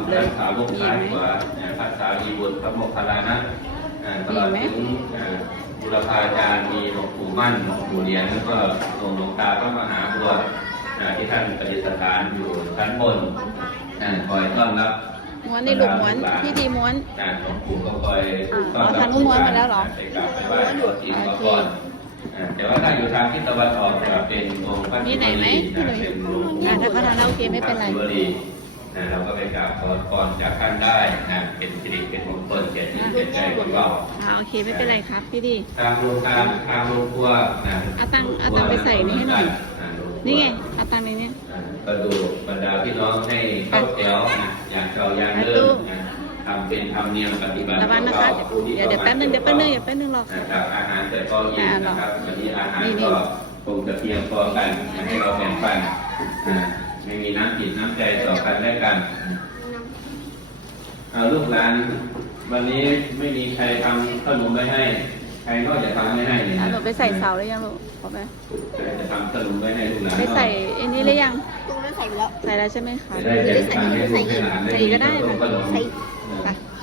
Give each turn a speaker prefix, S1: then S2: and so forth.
S1: เลย
S2: สาวลูก
S1: มี
S2: ค้า
S1: ไหม
S2: กว่าภาษาอีบุตรพระโมคคัลลานะตลอดถึงบุรพาจารย์มีหลวงปู่มั่นหลวงปู่เหรียญแล้วก็หลวงตาพระมหาบัวที่ท่านประดิษฐานอยู่ชั้นบนคอยต้อนรับ
S1: ม้วนในลูกม้วนพี่ดีม้วน
S2: หลวงปู่ก็คอยต้อนรับ
S1: ทางนู้นม้วนมาแล้วเหรอ
S2: ไปกราบไปไหว้ขอศีลขอพรแต่ว่าถ้าอยู่ทางทิศตะวันออกจะเป็นองค์พระ
S1: มีไหนไหมพี่หนุ่ย
S2: เป็นรูป
S1: ถ้าเขาทานแล้วโอเคไม่เป็นไร
S2: พะศิวลีเราก็ไปกราบขอพรจากท่านได้เป็นสิริเป็นมงคลแก่จิตแก่ใจของเรา
S1: โอเคไม่เป็นไรครับพี่ดี
S2: ทางโรงการทางโรงครัว
S1: เอาตังค์ไปใส่นี่ให้หน่อย นี่ไงเอาตังค์ในนี้
S2: กระดูกบรรดาพี่น้องให้เข้าแถวอย่างเราอย่างเดิมทำเป็นธรรมเนียมปฏิบัติ
S1: ระวังนะคะเดี๋ยวแป๊บนึงรอ
S2: จากอาหารแต่ก็อิ่มนะครับวันนี้อาหารก็คงจะเพียงพอกันให้เราแบ่งปันไม่มีน้ำจิตน้ำใจต่อกันและกันลูกหลานวันนี้ไม่มีใครทำขนมไว้ให้ใครนอกจากทำไม่ให้เนี่ย
S1: หนูไปใส่เสาหรือยังลูกพอไหม
S2: จะทำขนมไว้ให้ลูกหลาน
S1: ไปใส่อันนี้หรือยัง
S3: ตรงนั้นใส่ไปแล้ว
S1: ใส่แล้วใช่ไหมคะ
S2: จะได้แบ่งปันให้ลูกให้หลาน
S1: ใส่ก็ได้
S2: ขนม
S1: ไป